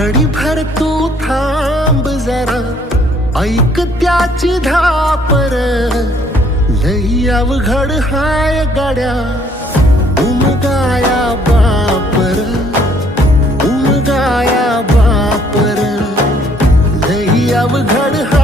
घडी भर तू थांब जरा ऐक त्याची धापर. लई अवघड हाय उम उमगाया बापर. उमगाया बापर. लई अवघड हाय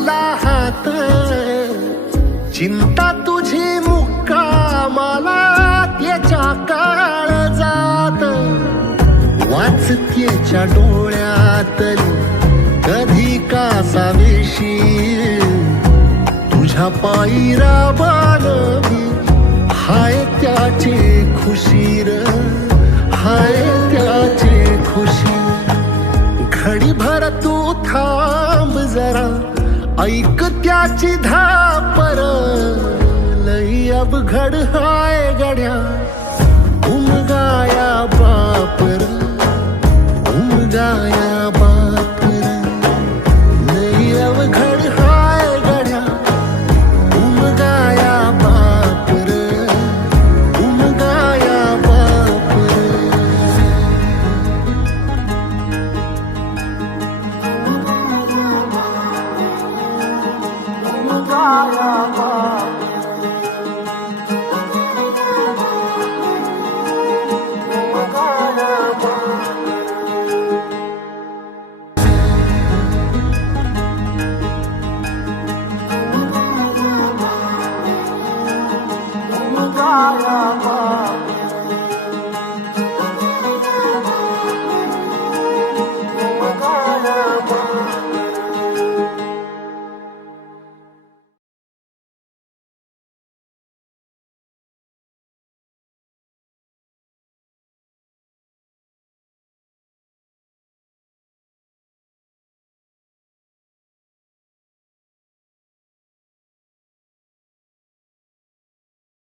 मला हात. चिंता तुझी मुक्का मला त्याच्या काळ जात. वाचतेच्या डोळ्यातली कधी का सावेशी. तुझ्या पायीरा बाणवी हाय त्याचे खुशीर हाय त्याचे खुशी घडी भर तू थांब जरा ऐक त्याची धापर लई घड हाय गड्या.